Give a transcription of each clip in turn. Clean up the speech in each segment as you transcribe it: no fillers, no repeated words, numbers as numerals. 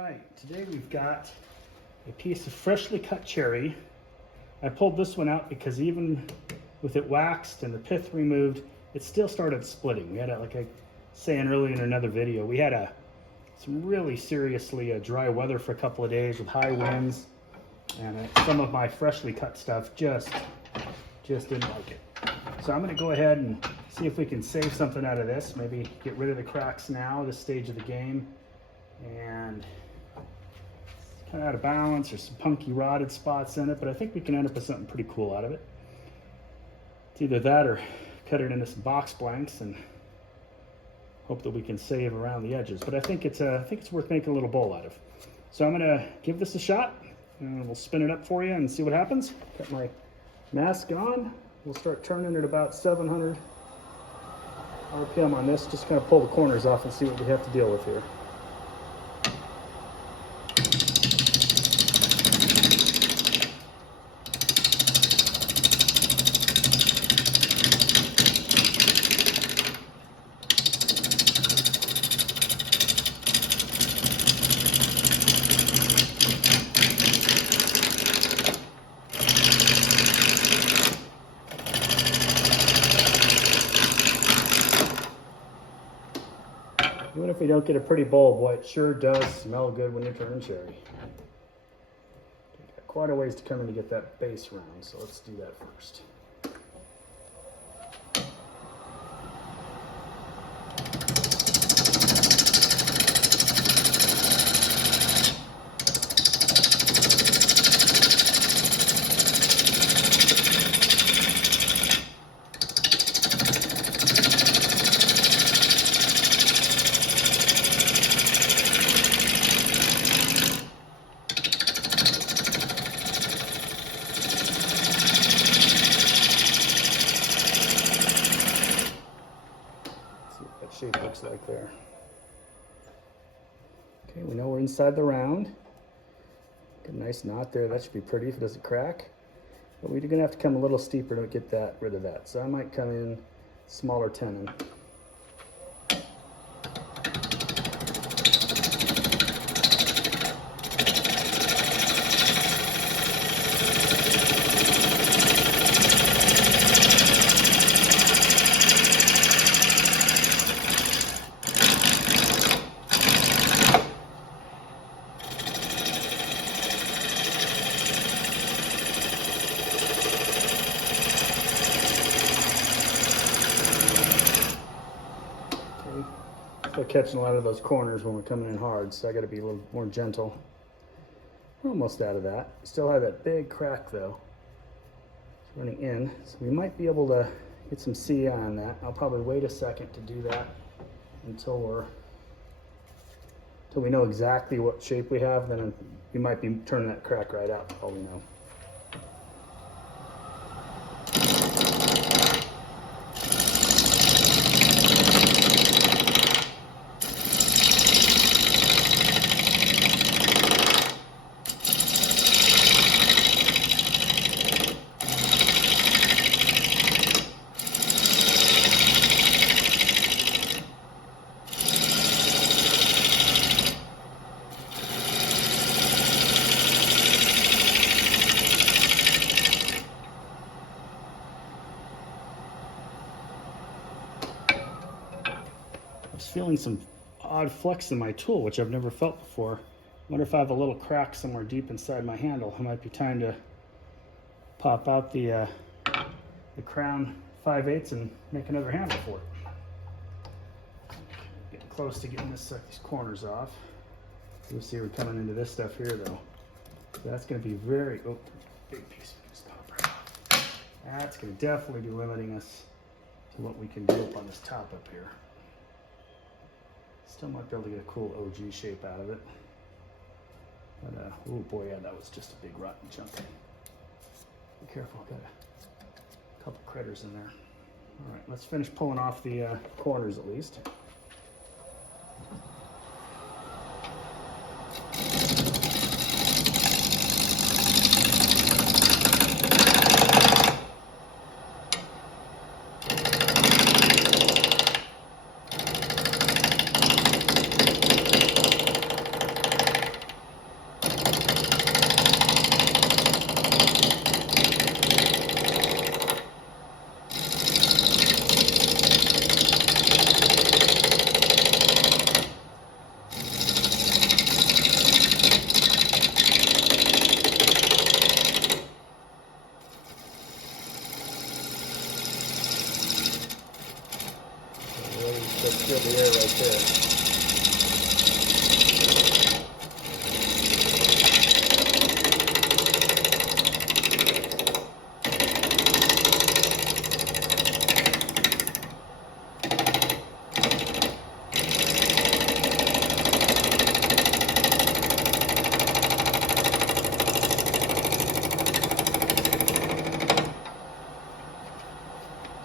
right, today we've got a piece of freshly cut cherry. I pulled this one out because even with it waxed and the pith removed, it still started splitting. We had, like I was saying earlier in another video, we had some really seriously dry weather for a couple of days with high winds, and some of my freshly cut stuff just didn't like it. So I'm going to go ahead and see if we can save something out of this, maybe get rid of the cracks now, this stage of the game, and it's kind of out of balance. There's some punky rotted spots in it, but I think we can end up with something pretty cool out of it. It's either that or cut it into some box blanks and hope that we can save around the edges. But I think it's worth making a little bowl out of. So I'm gonna give this a shot and we'll spin it up for you and see what happens. Got my mask on. We'll start turning at about 700 RPM on this. Just kind of pull the corners off and see what we have to deal with here. Even if we don't get a pretty bowl, boy, it sure does smell good when you're turning cherry. Got quite a ways to come in to get that base round, so let's do that first. Shape looks like there. Okay, we know we're inside the round. Got a nice knot there. That should be pretty if it doesn't crack. But we're gonna have to come a little steeper to get rid of that. So I might come in smaller tenon. We're catching a lot of those corners when we're coming in hard, so I got to be a little more gentle. We're almost out of that. Still have that big crack though. It's running in, so we might be able to get some CI on that. I'll probably wait a second to do that until we know exactly what shape we have. Then we might be turning that crack right out for all we know. Feeling some odd flex in my tool, which I've never felt before. Wonder if I have a little crack somewhere deep inside my handle. It might be time to pop out the crown 5/8 and make another handle for it. Getting close to getting these corners off. You'll see we're coming into this stuff here though. So that's going to be big piece of this top right off. That's going to definitely be limiting us to what we can do up on this top up here. Still might be able to get a cool OG shape out of it. But, oh boy, yeah, that was just a big rotten chunk. Be careful, got a couple critters in there. All right, let's finish pulling off the corners at least.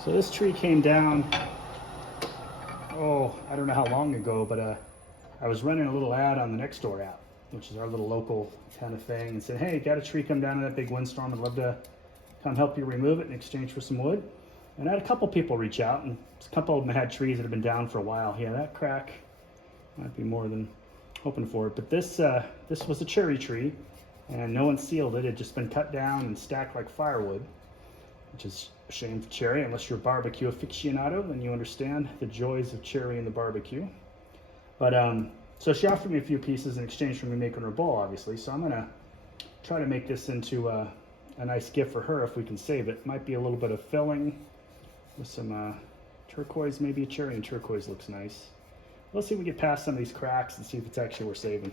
So this tree came down, oh, I don't know how long ago, but I was running a little ad on the Nextdoor app, which is our little local kind of thing, and said, hey, got a tree come down in that big windstorm, I'd love to come help you remove it in exchange for some wood. And I had a couple people reach out, and a couple of them had trees that had been down for a while. Yeah, that crack might be more than hoping for it, but this was a cherry tree, and no one sealed it. It had just been cut down and stacked like firewood, which is a shame for cherry. Unless you're a barbecue aficionado, then you understand the joys of cherry in the barbecue. But so she offered me a few pieces in exchange for me making her a bowl, obviously. So I'm gonna try to make this into a nice gift for her if we can save it. Might be a little bit of filling with some turquoise, maybe a cherry and turquoise looks nice. Let's see if we get past some of these cracks and see if it's actually worth saving.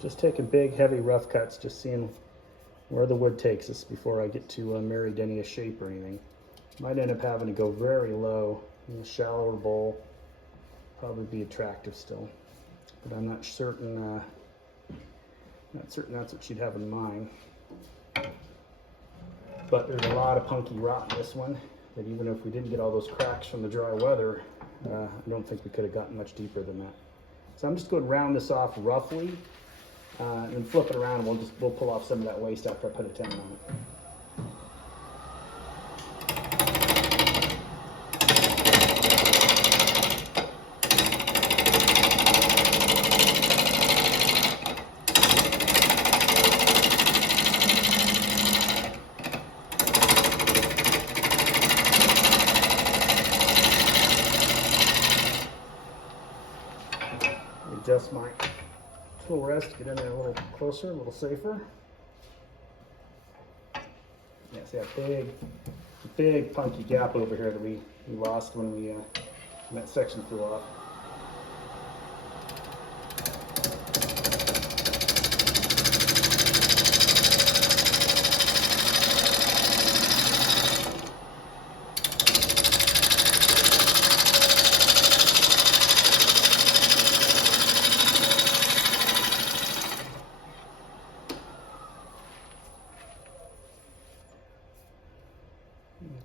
Just taking big, heavy, rough cuts, just seeing where the wood takes us before I get to marry any a shape or anything. Might end up having to go very low in a shallower bowl. Probably be attractive still, but I'm not certain. That's what she'd have in mind. But there's a lot of punky rot in this one. That even if we didn't get all those cracks from the dry weather, I don't think we could have gotten much deeper than that. So I'm just going to round this off roughly. And then flip it around, and we'll pull off some of that waste after I put a tenon on it. Adjust my tool rest, get in there a little closer, a little safer. Yeah, see that big punky gap over here that we lost when that section flew off.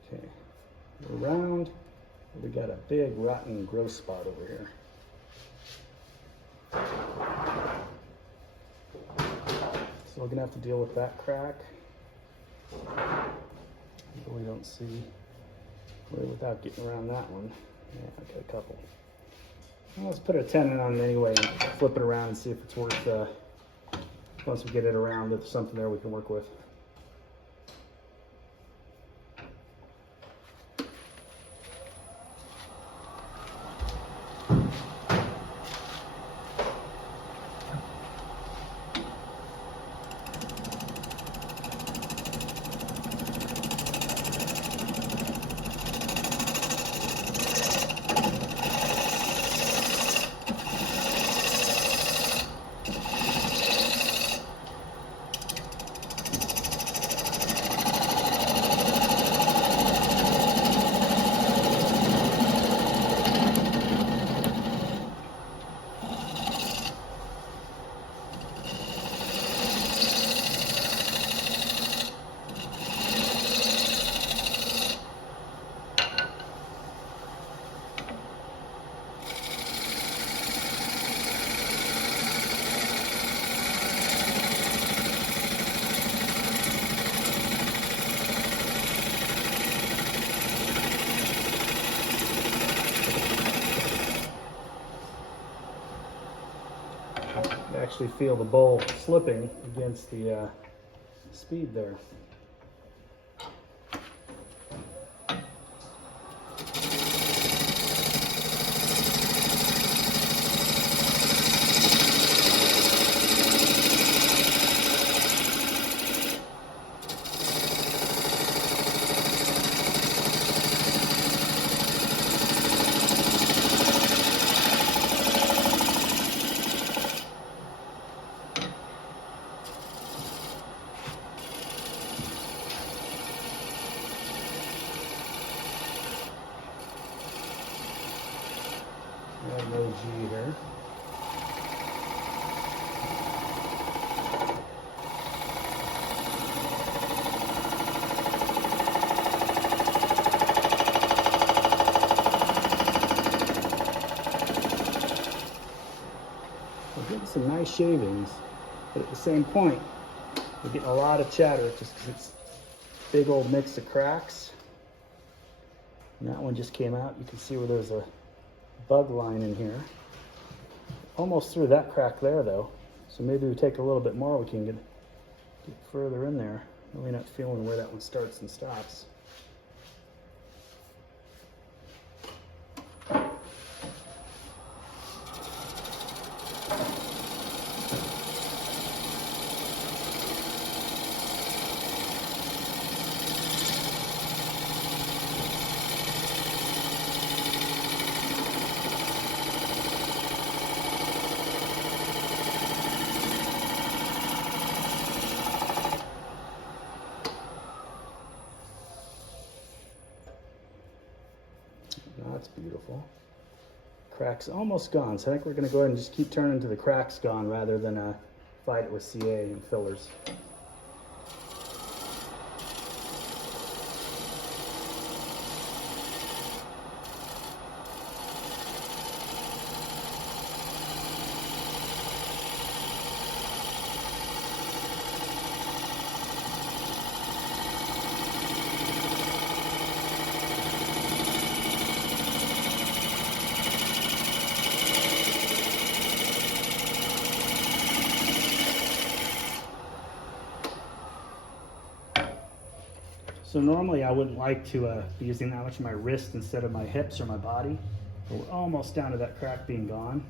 Okay, around, we got a big rotten growth spot over here. So we're gonna have to deal with that crack. We don't see without getting around that one. Yeah, I got a couple. Well, let's put a tenon on it anyway and flip it around and see if it's worth, once we get it around, if there's something there we can work with. actually feel the bowl slipping against the speed there. No G here. We're getting some nice shavings, but at the same point, we're getting a lot of chatter just because it's a big old mix of cracks. And that one just came out. You can see where there's a bug line in here. Almost through that crack there though. So maybe we take a little bit more, we can get further in there. Really not feeling where that one starts and stops. That's beautiful. Crack's almost gone, so I think we're going to go ahead and just keep turning until the crack's gone rather than fight it with CA and fillers. So normally I wouldn't like to be using that much of my wrist instead of my hips or my body, but we're almost down to that crack being gone.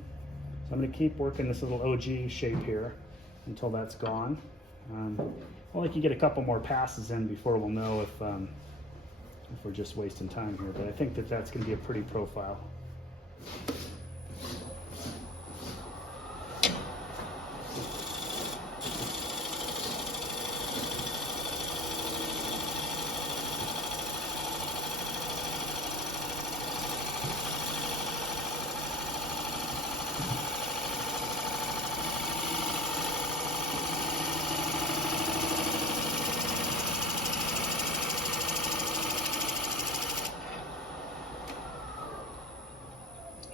So I'm going to keep working this little OG shape here until that's gone. Only can get a couple more passes in before we'll know if we're just wasting time here, but I think that that's going to be a pretty profile.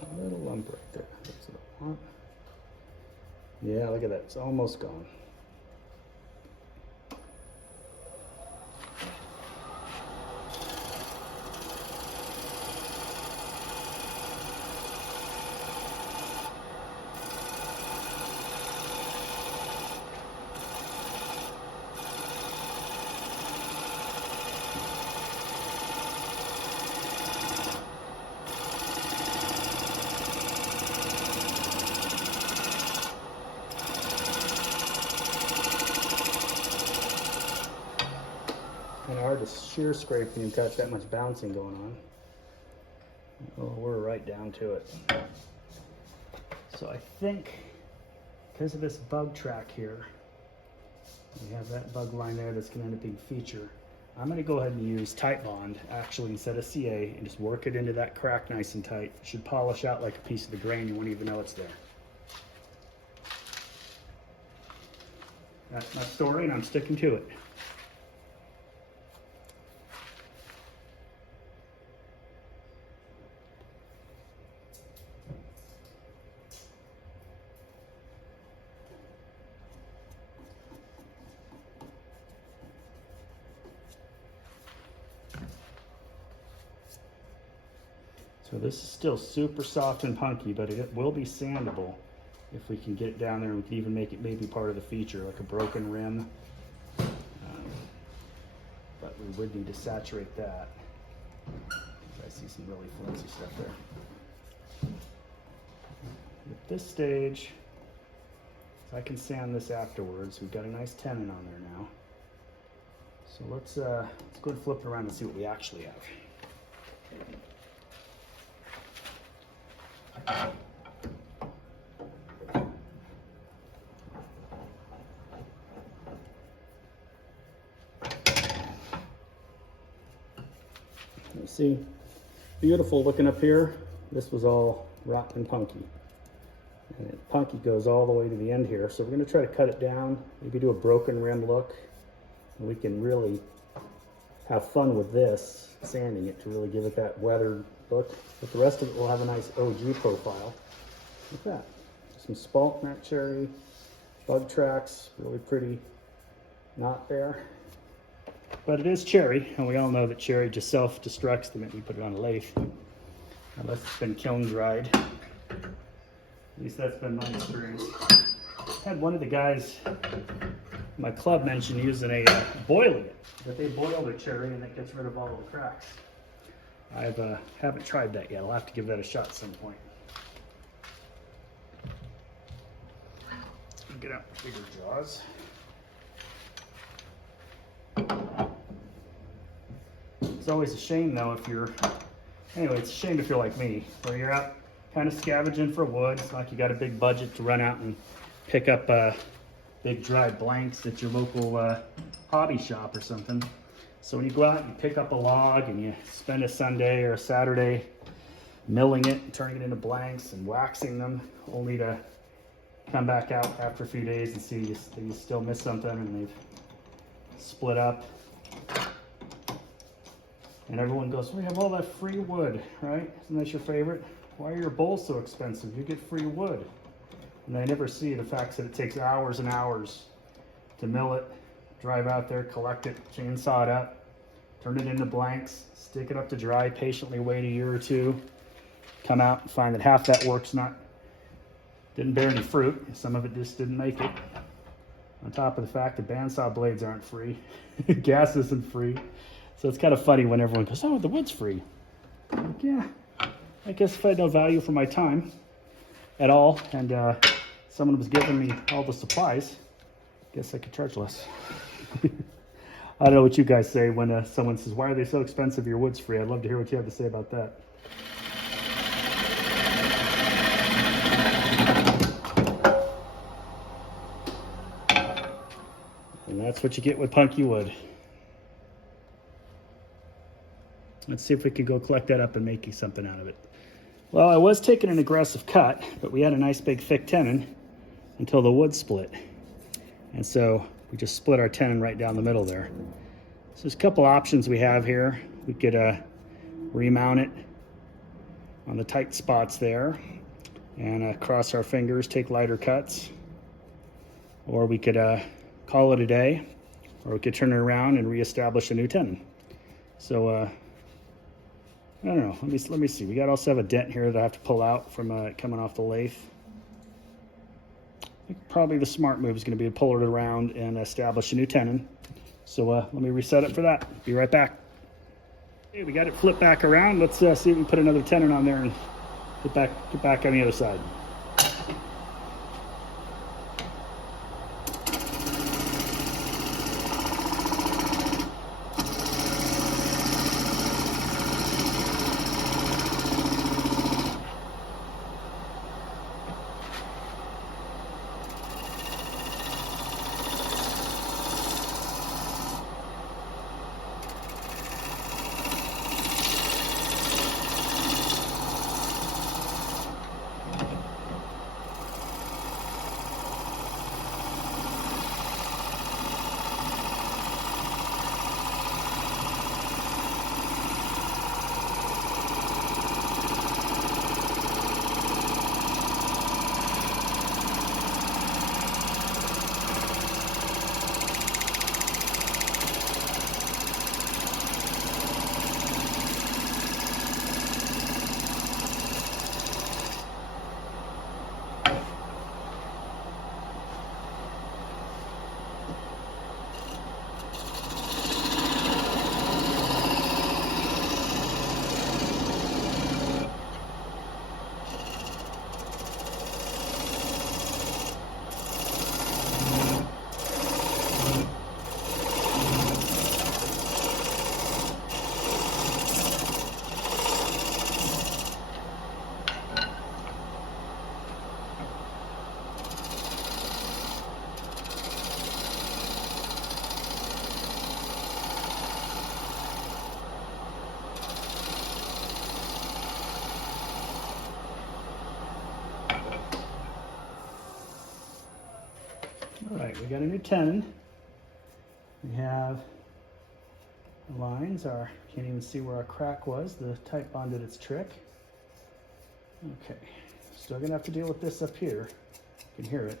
A little lump right there. That's what I want. Yeah, look at that. It's almost gone. Kind of hard to shear scrape when you've got that much bouncing going on. Oh, we're right down to it. So I think because of this bug track here, we have that bug line there that's going to end up being feature. I'm going to go ahead and use tight bond actually instead of CA and just work it into that crack nice and tight. It should polish out like a piece of the grain. You won't even know it's there. That's my story and I'm sticking to it. So this is still super soft and punky, but it will be sandable if we can get it down there, we can even make it maybe part of the feature, like a broken rim. But we would need to saturate that. I see some really flimsy stuff there. At this stage, I can sand this afterwards. We've got a nice tenon on there now. So let's go ahead and flip it around and see what we actually have. You see, beautiful looking up here. This was all rotten Punky. And Punky goes all the way to the end here. So we're going to try to cut it down, maybe do a broken rim look. And we can really have fun with this, sanding it to really give it that weathered look. But the rest of it will have a nice OG profile. Look at that. Some spalt in that cherry, bug tracks, really pretty knot there. But it is cherry, and we all know that cherry just self-destructs the minute we put it on a lathe, unless it's been kiln dried. At least that's been my experience. I had one of the guys in my club mention using a boiling it, that they boil their cherry and it gets rid of all the cracks. I haven't tried that yet. I'll have to give that a shot at some point. Get out the bigger jaws. It's always a shame though if you're, anyway, it's a shame if you're like me, where you're out kind of scavenging for wood. It's like you got a big budget to run out and pick up big dry blanks at your local hobby shop or something. So when you go out and you pick up a log and you spend a Sunday or a Saturday milling it and turning it into blanks and waxing them, only to come back out after a few days and see you still miss something and they've split up. And everyone goes, we have all that free wood, right? Isn't that your favorite? Why are your bowls so expensive? You get free wood. And they never see the fact that it takes hours and hours to mill it, drive out there, collect it, chainsaw it up, turn it into blanks, stick it up to dry, patiently wait a year or two, come out and find that half that work's didn't bear any fruit. Some of it just didn't make it. On top of the fact that bandsaw blades aren't free, gas isn't free. So it's kind of funny when everyone goes, oh, the wood's free. I'm like, yeah, I guess if I had no value for my time at all and someone was giving me all the supplies, I guess I could charge less. I don't know what you guys say when someone says, why are they so expensive? Your wood's free. I'd love to hear what you have to say about that. And that's what you get with Punky wood. Let's see if we can go collect that up and make you something out of it. Well, I was taking an aggressive cut, but we had a nice big thick tenon until the wood split. And so we just split our tenon right down the middle there. So there's a couple options we have here. We could remount it on the tight spots there and cross our fingers, take lighter cuts. Or we could call it a day, or we could turn it around and reestablish a new tenon. So I don't know, let me see. We also have a dent here that I have to pull out from coming off the lathe. I think probably the smart move is going to be to pull it around and establish a new tenon. So let me reset it for that. Be right back. Okay, we got it flipped back around. Let's see if we can put another tenon on there and get back on the other side. we got a new tenon. We have the lines are, can't even see where our crack was. The tight bond did its trick. Okay, still gonna have to deal with this up here. You can hear it.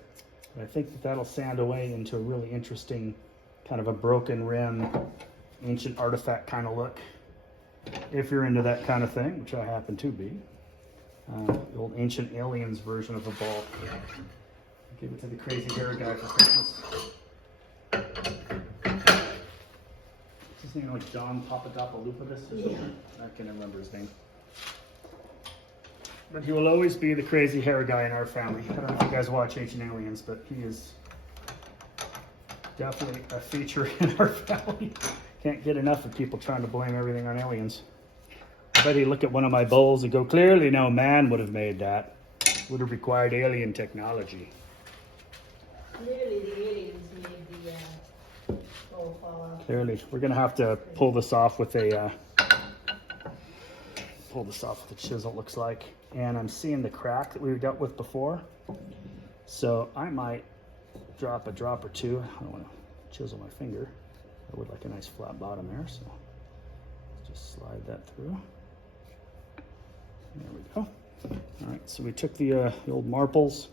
But I think that that'll sand away into a really interesting kind of a broken rim, ancient artifact kind of look. If you're into that kind of thing, which I happen to be. The old Ancient Aliens version of a ball. Give it to the crazy hair guy for Christmas. What's his name, like John Papadopoulos? Yeah. I can't remember his name. But he will always be the crazy hair guy in our family. I don't know if you guys watch Ancient Aliens, but he is definitely a feature in our family. Can't get enough of people trying to blame everything on aliens. I bet he'd look at one of my bowls and go, clearly no man would have made that. Would have required alien technology. Clearly the aliens made the bowl fall off. Clearly. We're going to have to pull this off with a chisel, it looks like. And I'm seeing the crack that we dealt with before. So I might drop a drop or two. I don't want to chisel my finger. I would like a nice flat bottom there, so let's just slide that through. There we go. All right, so we took the old marbles,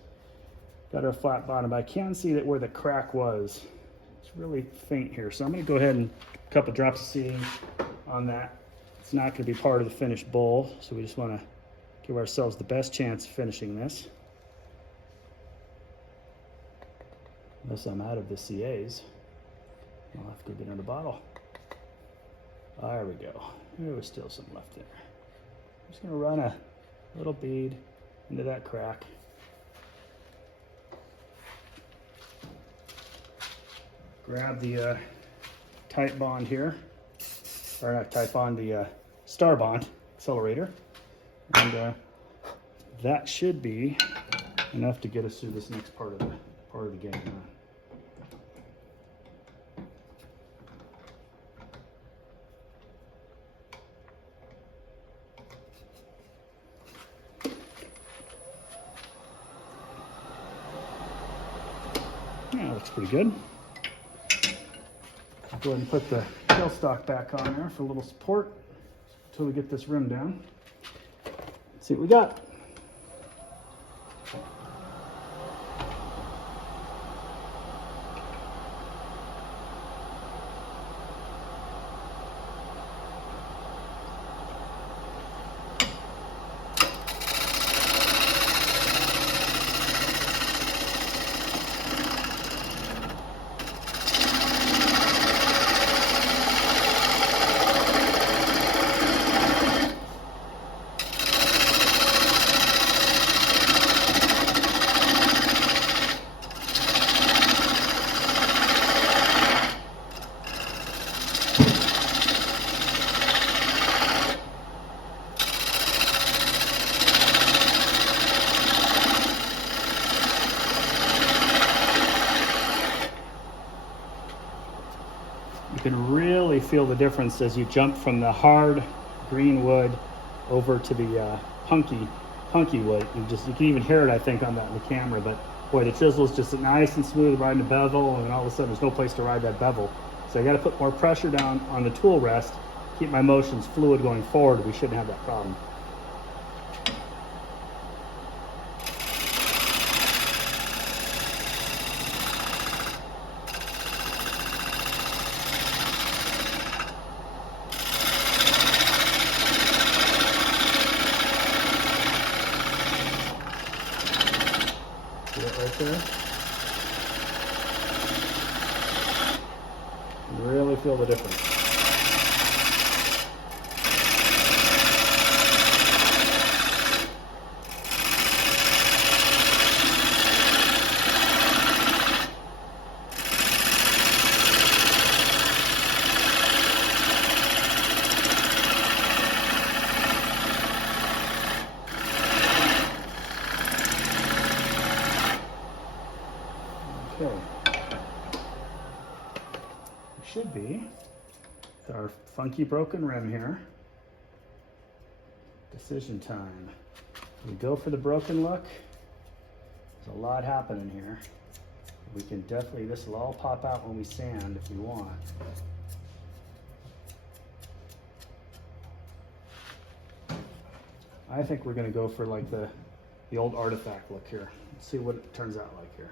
got our flat bottom. I can see that where the crack was, it's really faint here. So I'm gonna go ahead and a couple drops of seating on that. It's not gonna be part of the finished bowl, so we just wanna give ourselves the best chance of finishing this. Unless I'm out of the CAs. I'll have to go get another bottle. There we go. There was still some left there. I'm just gonna run a little bead into that crack. Grab the tight bond here, or not tight bond, the star bond accelerator, and that should be enough to get us through this next part of the game. Yeah, looks pretty good. I'll go ahead and put the tailstock back on there for a little support until we get this rim down. Let's see what we got. You can really feel the difference as you jump from the hard green wood over to the punky wood. You can even hear it, I think, on the camera. But boy, the chisel is just nice and smooth riding the bevel, and all of a sudden there's no place to ride that bevel. So I got to put more pressure down on the tool rest, keep my motions fluid going forward. We shouldn't have that problem. See it right there? You really feel the difference. Okay. Should be our funky broken rim here. Decision time. We go for the broken look. There's a lot happening here. We can definitely, this will all pop out when we sand if we want. I think we're gonna go for like the old artifact look here. Let's see what it turns out like here.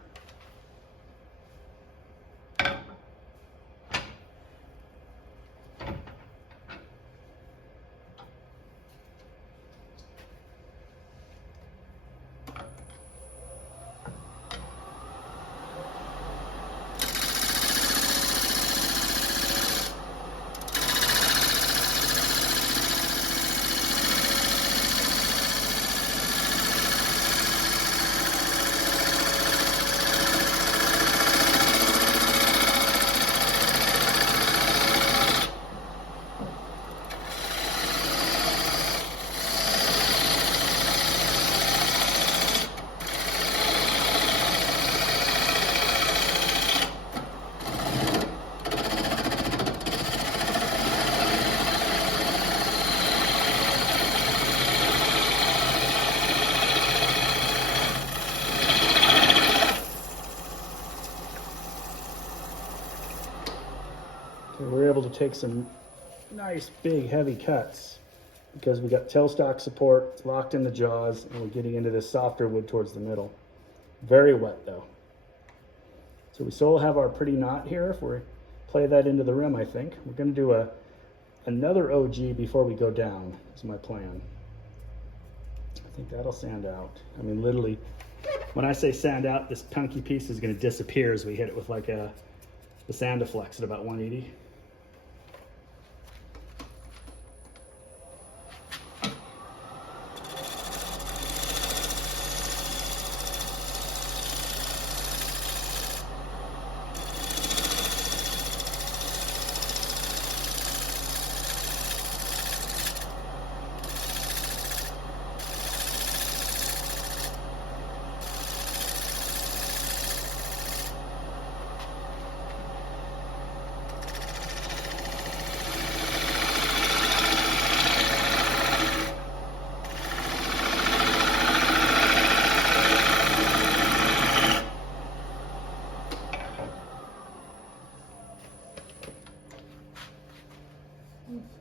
We're able to take some nice big heavy cuts because we got tailstock support, it's locked in the jaws, and we're getting into this softer wood towards the middle. Very wet though. So we still have our pretty knot here if we play that into the rim, I think. We're gonna do another OG before we go down, is my plan. I think that'll sand out. I mean, literally, when I say sand out, this punky piece is gonna disappear as we hit it with like the Sandiflex at about 180.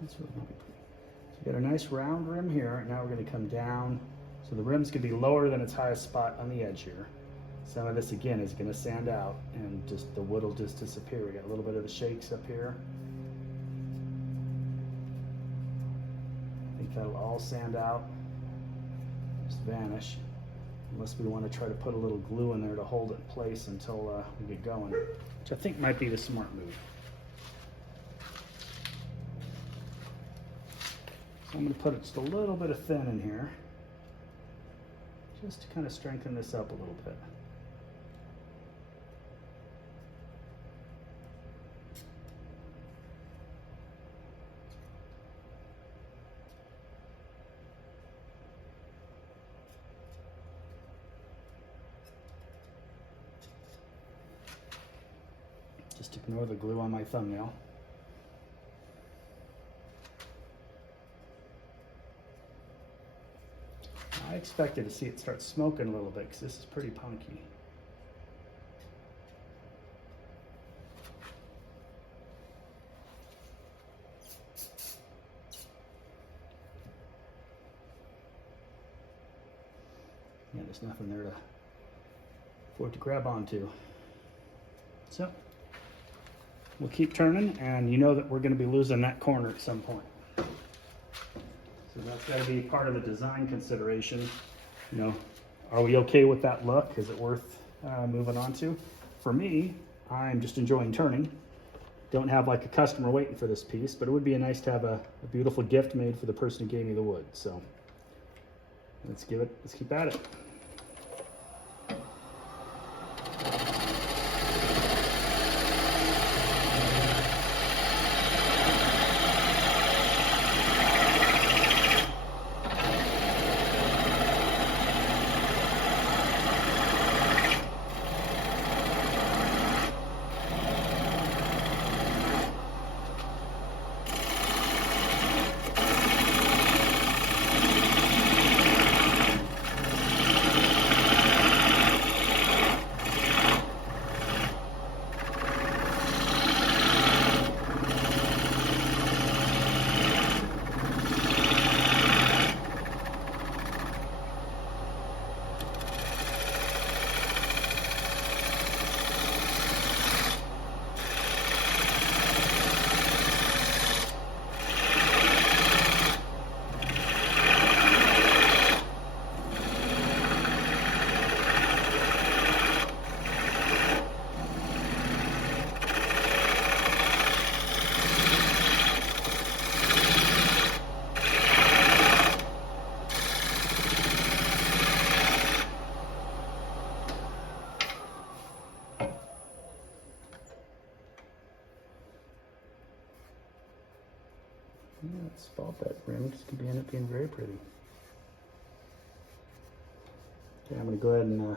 That's really good. So you got a nice round rim here. Now we're going to come down. So the rim's going to be lower than its highest spot on the edge here. Some of this again is going to sand out and just the wood will just disappear. We got a little bit of the shakes up here. I think that'll all sand out, just vanish. Unless we want to try to put a little glue in there to hold it in place until we get going, which I think might be the smart move. So I'm going to put just a little bit of thin in here, just to kind of strengthen this up a little bit. Just ignore the glue on my thumbnail. I expected to see it start smoking a little bit because this is pretty punky. Yeah, there's nothing there for it to grab onto. So we'll keep turning, and you know that we're going to be losing that corner at some point. So that's got to be part of the design consideration. You know, are we okay with that look? Is it worth moving on to? For me, I'm just enjoying turning. Don't have like a customer waiting for this piece, but it would be nice to have a beautiful gift made for the person who gave me the wood. So let's keep at it. spot that rim. This could end up being very pretty. Okay, I'm going to go ahead and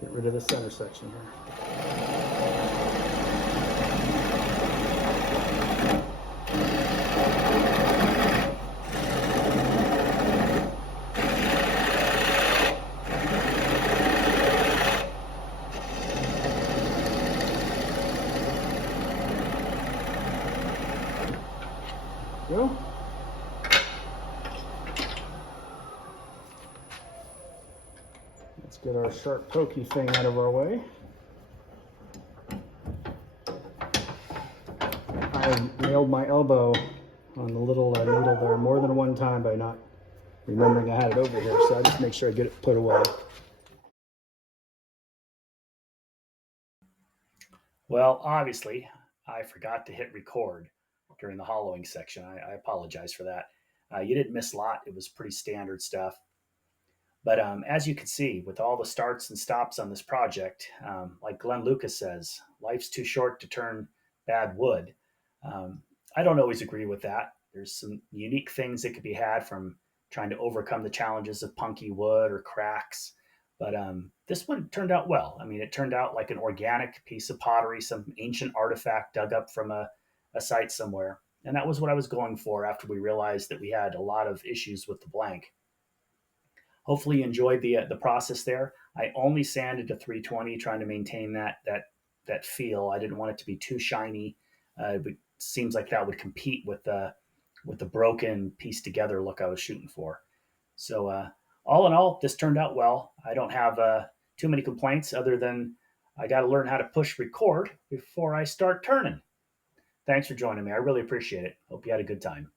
get rid of the center section here. Go. Let's get our sharp pokey thing out of our way. I nailed my elbow on the little needle there more than one time by not remembering I had it over here, so I just make sure I get it put away. Well, obviously, I forgot to hit record during the hollowing section. I apologize for that. You didn't miss a lot. It was pretty standard stuff. But as you can see, with all the starts and stops on this project, like Glenn Lucas says, life's too short to turn bad wood. Um, I don't always agree with that. There's some unique things that could be had from trying to overcome the challenges of punky wood or cracks. But this one turned out well. I mean, it turned out like an organic piece of pottery, some ancient artifact dug up from a site somewhere. And that was what I was going for after we realized that we had a lot of issues with the blank. Hopefully, you enjoyed the process there. I only sanded to 320, trying to maintain that feel. I didn't want it to be too shiny. It seems like that would compete with the broken piece together look I was shooting for. So all in all, this turned out well. I don't have too many complaints other than I got to learn how to push record before I start turning. Thanks for joining me. I really appreciate it. Hope you had a good time.